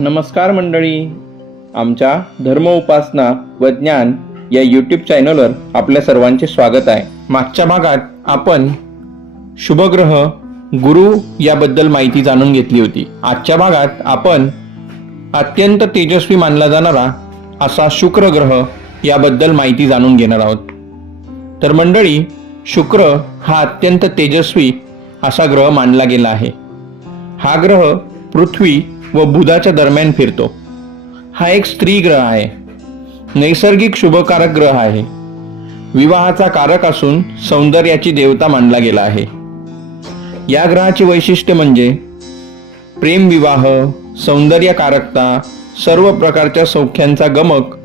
नमस्कार मंडळी. आमच्या धर्म उपासना व ज्ञान या यूट्यूब चॅनलवर आपल्या सर्वांचे स्वागत आहे. मागच्या भागात आपण शुभग्रह गुरु याबद्दल माहिती जाणून घेतली होती. आजच्या भागात आपण अत्यंत तेजस्वी मानला जाणारा असा शुक्र ग्रह याबद्दल माहिती जाणून घेणार आहोत. तर मंडळी शुक्र हा अत्यंत तेजस्वी असा ग्रह मानला गेला आहे. हा ग्रह पृथ्वी व बुधाच्या दरम्यान फिरतो. हा एक स्त्री ग्रह आहे. नैसर्गिक शुभकारक ग्रह आहे. विवाहाचा कारक असून सौंदर्याची देवता मानला गेला आहे. या ग्रहाचे वैशिष्ट्य म्हणजे प्रेमविवाह सौंदर्यकारकता सर्व प्रकारच्या सौख्यांचा गमक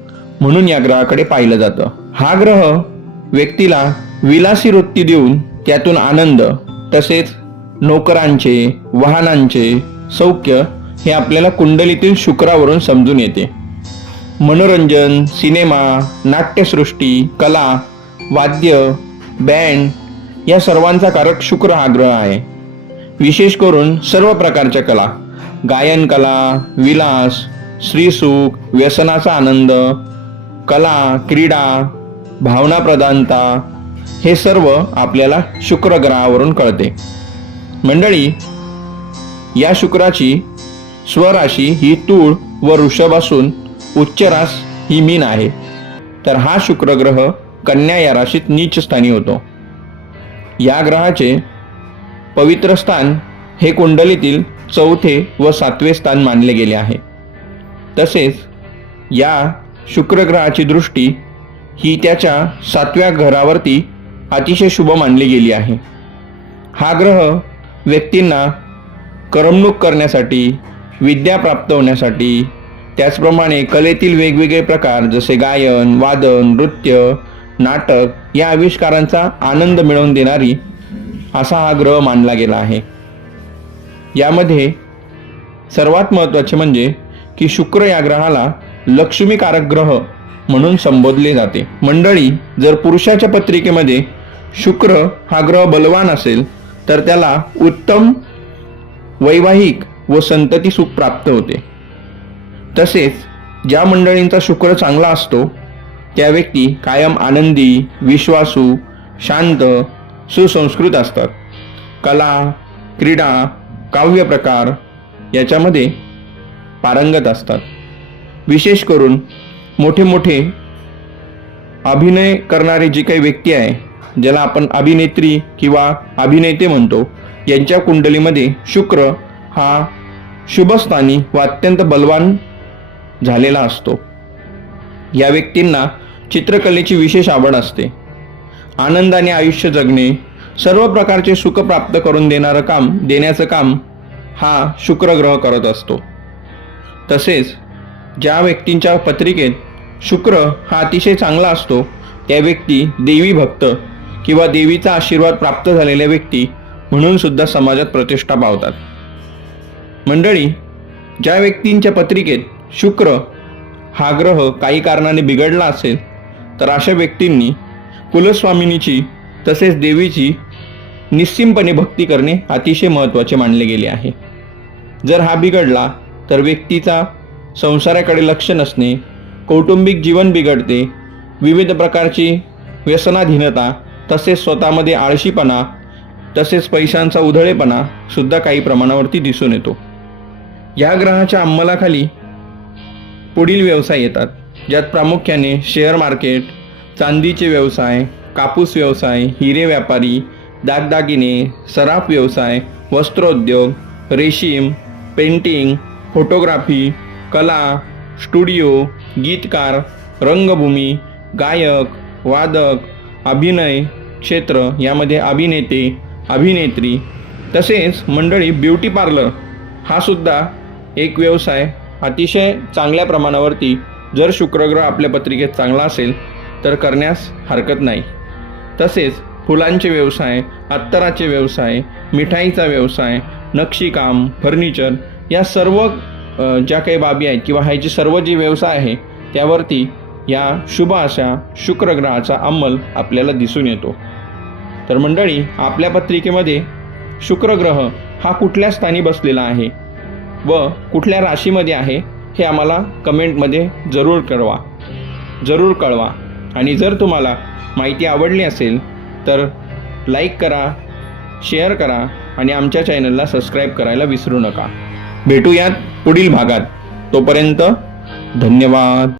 म्हणून या ग्रहाकडे पाहिलं जातं. हा ग्रह व्यक्तीला विलासी वृत्ती देऊन त्यातून आनंद तसेच नोकरांचे वाहनांचे सौख्य हे आपल्याला कुंडलीतील शुक्रावरून समजून येते. मनोरंजन सिनेमा नाट्यसृष्टी कला वाद्य बँड या सर्वांचा कारक शुक्र हा ग्रह आहे. विशेष करून सर्व प्रकारच्या कला. गायन कला विलास श्रीसुख व्यसनाचा आनंद कला क्रीडा भावना प्रधानता हे सर्व आपल्याला शुक्र ग्रहावरून कळते. मंडळी या शुक्राची स्वराशी ही तूळ व वृषभ असून उच्चरास ही मीन आहे. तर हा शुक्र ग्रह कन्या या राशीत नीच स्थानी होतो. या ग्रहाचे पवित्र स्थान हे कुंडलीतील चौथे व सातवे स्थान मानले गेले आहे. तसेच या शुक्र ग्रहाची दृष्टी ही त्याच्या सातव्या घरावरती अतिशय शुभ मानली गेली आहे. हा ग्रह व्यक्तींना करमणूक करण्यासाठी विद्या प्राप्त होण्यासाठी. त्याचप्रमाणे कलेतील वेगवेगळे प्रकार जसे गायन वादन नृत्य नाटक या आविष्कारांचा आनंद मिळवून देणारी असा हा ग्रह मानला गेला आहे. यामध्ये सर्वात महत्त्वाचे म्हणजे की शुक्र या ग्रहाला लक्ष्मीकारक ग्रह म्हणून संबोधले जाते. मंडळी जर पुरुषाच्या पत्रिकेमध्ये शुक्र हा ग्रह बलवान असेल तर त्याला उत्तम वैवाहिक व संतती सुख प्राप्त होते. तसेच ज्या मंडळींचा शुक्र चांगला असतो त्या व्यक्ती कायम आनंदी विश्वासू शांत सुसंस्कृत असतात. कला क्रीडा काव्य प्रकार याच्यामध्ये पारंगत असतात. विशेष करून मोठे मोठे अभिनय करणारे जे काही व्यक्ती आहे ज्याला आपण अभिनेत्री किंवा अभिनेते म्हणतो यांच्या कुंडलीमध्ये शुक्र हा शुभस्थानी व अत्यंत बलवान झालेला असतो. या व्यक्तींना चित्रकलेची विशेष आवड असते. आनंदाने आयुष्य जगणे सर्व प्रकारचे सुख प्राप्त करून देणारं काम देण्याचं काम हा शुक्र ग्रह करत असतो. तसेच ज्या व्यक्तींच्या पत्रिकेत शुक्र हा अतिशय चांगला असतो त्या व्यक्ती देवी भक्त किंवा देवीचा आशीर्वाद प्राप्त झालेल्या व्यक्ती म्हणून सुद्धा समाजात प्रतिष्ठा पावतात. मंडळी ज्या व्यक्तींच्या पत्रिकेत शुक्र हा ग्रह काही कारणाने बिघडला असेल तर अशा व्यक्तींनी कुलस्वामिनीची तसेच देवीची निस्सीमपणे भक्ती करणे अतिशय महत्त्वाचे मानले गेले आहे. जर हा बिघडला तर व्यक्तीचा संसाराकडे लक्ष नसणे कौटुंबिक जीवन बिघडते विविध प्रकारची व्यसनाधीनता तसेच स्वतःमध्ये आळशीपणा तसेच पैशांचा उधळेपणा सुद्धा काही प्रमाणावरती दिसून येतो. या ग्रहाच्या अंमलाखाली पुढील व्यवसाय येतात ज्यात प्रामुख्याने शेअर मार्केट चांदीचे व्यवसाय कापूस व्यवसाय हिरे व्यापारी दागदागिने सराफ व्यवसाय वस्त्रोद्योग रेशीम पेंटिंग फोटोग्राफी कला स्टुडिओ गीतकार रंगभूमी गायक वादक अभिनय क्षेत्र यामध्ये अभिनेते अभिनेत्री तसेच मंडळी ब्युटी पार्लर हा सुद्धा एक व्यवसाय अतिशय चांगल्या प्रमाणावरती जर शुक्रग्रह आपल्या पत्रिकेत चांगला असेल तर करण्यास हरकत नाही. तसेच फुलांचे व्यवसाय अत्तराचे व्यवसाय मिठाईचा व्यवसाय नक्षीकाम फर्निचर या सर्व ज्या काही बाबी आहेत किंवा ह्याचे सर्व जे व्यवसाय आहे त्यावरती या शुभ अशा शुक्रग्रहाचा अंमल आपल्याला दिसून येतो. तर मंडळी आपल्या पत्रिकेमध्ये शुक्रग्रह हा कुठल्या स्थानी बसलेला आहे? व कुठल्या राशीमध्ये आहे हे आम्हाला कमेंटमध्ये जरूर कळवा. जरूर कळवा. आणि जर तुम्हाला माहिती आवडली असेल तर लाईक करा शेअर करा आणि आमच्या चॅनलला सबस्क्राईब करायला विसरू नका. भेटूयात पुढील भागात. तोपर्यंत धन्यवाद.